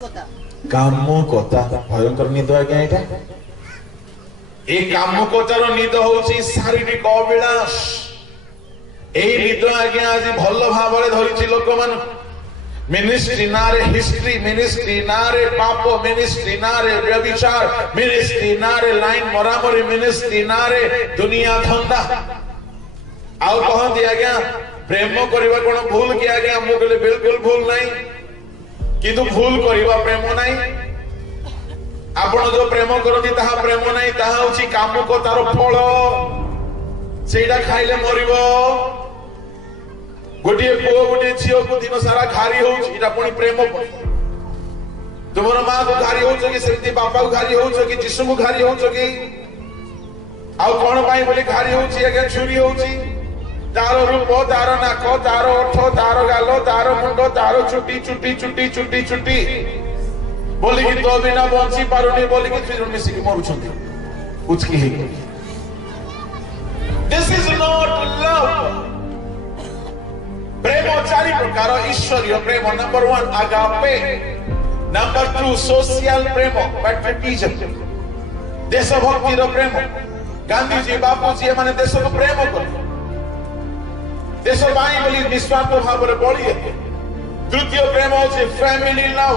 कामुकता भयंकर निद आज्ञा एटा ए कामुकतार निद होउची शारीरिक अभिलाष ए निद आज्ञा आज भल भाबरे धरिछि लोक मान मिनिस्ट्री नारे हिस्ट्री मिनिस्ट्री नारे पाप मिनिस्ट्री नारे व्यभिचार मिनिस्ट्री नारे लाइन मरामरी मिनिस्ट्री नारे दुनिया धंदा आउ कहंती आज्ञा प्रेम करबा कोन भूल कि आज्ञा मु कहले बिल्कुल भूल नहीं किंतु भूल करबा प्रेम नहीं आपण जो प्रेम करती ताहा प्रेम नहीं ताहा होची कामुकतार फल सेटा खाइले मरिबो गोटे पुओ गोटे झियो को दिन सारा घारी होउची इटा पुनी प्रेम तुमर मां को घारी होउछ कि सेति बापा को घारी होउछ कि जिसु को घारी होउछ कि आउ कोन पाई बोली घारी होउची एके छुरी होउची तारो रूप तारो नाक तारो ओठ तारो गालो तारो मुंड तारो चुटी चुटी चुटी चुटी चुटी बोली कि तो बिना बंची पारुनी बोली कि फिर मिसी कि मरु छंती उचकी हे दिस इज नॉट लव प्रेम चारि प्रकार ईश्वरीय प्रेम नंबर 1 आगापे नंबर 2 सोशल प्रेम पैट्रियटिज्म देशभक्ति रो प्रेम गांधी जी बापू जी माने देश को प्रेम कर देश बाई बोली निस्वार्थ भाव रे बळी तृतीय प्रेम होचे फैमिली लव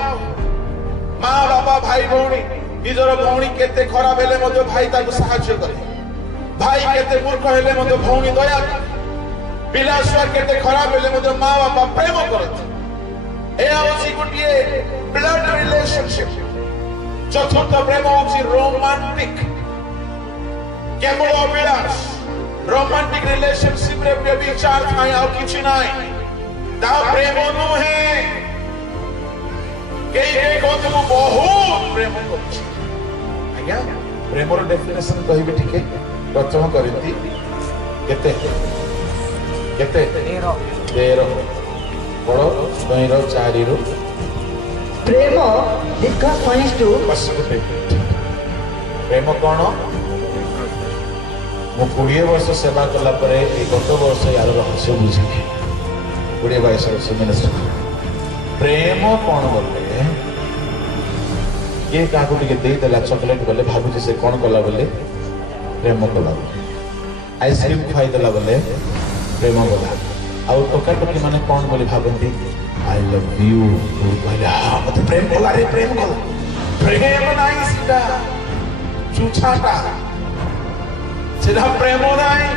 मां बाबा भाई भौणी निजर भौणी केते खराब हेले मते भाई ताको सहायता करे भाई केते मूर्ख हेले मते भौणी दया करे पिला छुआ केते खराब हेले मते मां बाबा प्रेम करते ए होची गुटिए ब्लड रिलेशनशिप चतुर्थ प्रेम होची रोमांटिक केवल अभिलाष रोमांटिक रिलेशनशिप रे व्यभिचार थाय आ किछि नाही ता प्रेम नु है के को तुम बहुत प्रेम करछि आज्ञा प्रेम रो डेफिनेशन कहिबे ठीक है प्रथम करती केते केते 13 बड़ो 4 रो प्रेम दीर्घ सहिष्णु प्रेम कोन मु 20 वर्ष सेवा कला परे गत वर्ष यार रहस्य बुझी 20-22 वर्ष मिनिस्टर प्रेम कौन बोले ये काको टिके दे देला चॉकलेट बोले भाबुजी से कौन कला बोले प्रेम कला आइसक्रीम खाई देला बोले प्रेम कला आउ टोका टोकी माने कौन बोले भाबंती आई लव यू बोले हां मते प्रेम कला रे प्रेम नाही सीधा चुछाटा सीधा प्रेम नाही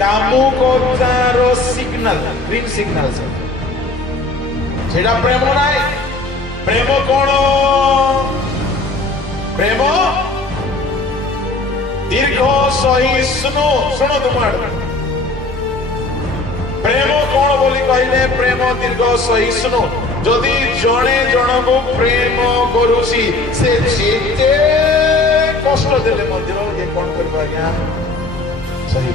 कामुकतार सिग्नल ग्रीन सिग्नल से सीधा प्रेम नाही प्रेम कोन प्रेम दीर्घ सहिष्णु सुनो तुमार प्रेम कोन बोली कहले प्रेम दीर्घ सहिष्णु जदि जणे जण को प्रेम करूसी से जेते कष्ट देले मध्य ये कोन करबा या सही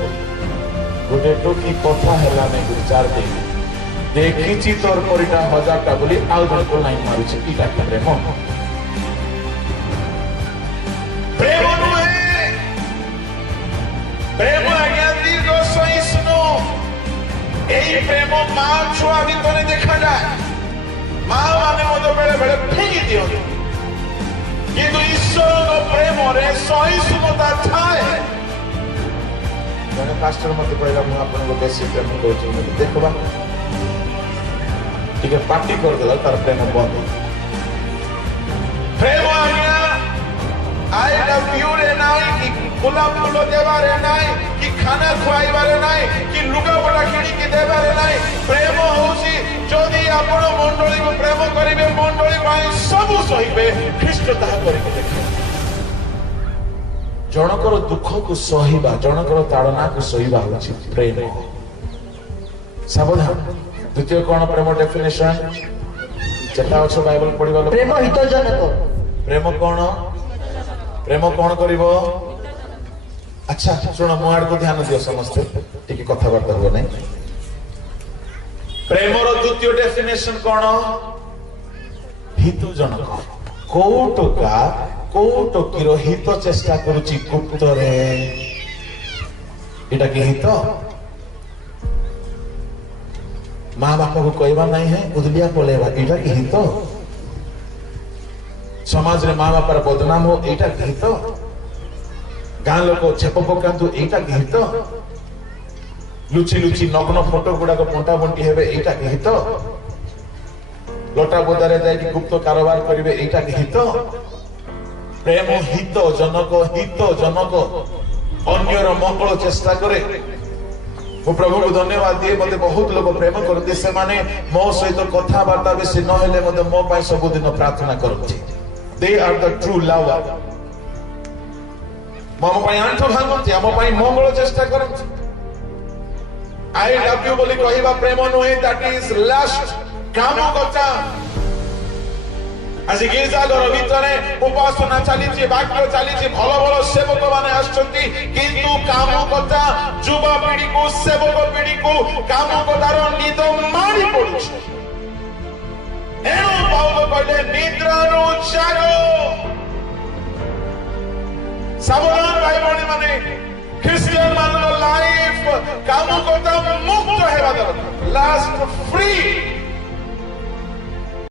गोटे टोकी कथा हैला नै विचार दे देखिछि तोर परिटा हजारटा बोली आउ जण को लाइन मारुछि इटा प्रेम प्रेम नुहे प्रेम आज्ञा दीर्घ सहिष्णु एई प्रेम मां छुआ भितरे देखा जाए मां माने मते बेले बेले फेंकी दियो किंतु ईश्वर प्रेम रे सहिष्णुता थाए जने पास्टर मते कहला मु आपन को बेसी प्रेम करछु देखबा ठीक है पार्टी कर देला तार प्रेम बंद प्रेम आज्ञा आई लव यू रे नाही कि गुलाब फूल देवा रे नाही कि खाना खुआइबा रे नाही कि लुगा बड़ा खिड़ी कि देबा रे नाही प्रेम होसी जदी आपण मंडली को प्रेम करिवे मंडली पाई सब सहिबे ख्रीष्ट ताहा करि के देखे जनकर दुख को सहिबा जनकर ताड़ना को सहिबा होछि प्रेम सावधान द्वितीय कोन प्रेम डेफिनेशन चेता अछि बाइबल पढिबा प्रेम हितजनक प्रेम कोन करिवो अच्छा सुनो मोआड़ को ध्यान दियो समस्त ठीक कथा बार्ता हो नै प्रेम रो द्वितीय डेफिनेशन कोन हितजनक कोटका कोटकीर हित चेष्टा करूची गुप्त रे एटा के हित मां बापा को कहबा नहीं है उदलिया पलेबा एटा के हित समाज रे माँ बापार बदनाम हो एटा गीत गाँ लोक छेप पकातु एटा गीत लुचि लुचि नग्न फोटो गुड़ाक बंटा बंटी हेबे एटा गीत लटा बोदारे जाई गुप्त कारोबार करिवे एटा गीत प्रेम हित जनक अन्यर मंगल चेष्टा करे मो प्रभु को धन्यवाद दिए मते बहुत लोग प्रेम करते से माने मो सहित कथा वार्ता बेसी न हेले मते मो पाई सब दिन प्रार्थना करछि they are the true lover मम पाई आंठो भांगति हम पाई मंगल चेष्टा करछि आई लव यू बोली कहिबा प्रेम नहे दैट इज लस्ट काम कथा आज गिरजा घर भितर उपासना चली वाक्य चली भल भल सेवक माने आछंती किंतु काम कथा युवा पीढ़ी को सेवक पीढ़ी को काम कथार निद मारी पड़ुछि एणु पाउल कहले निद्रानु जागो सावधान भाई भौणी माने क्रिश्चियन मानर लाइफ काम कथा मुक्त हेबा दरकार लास्ट फ्री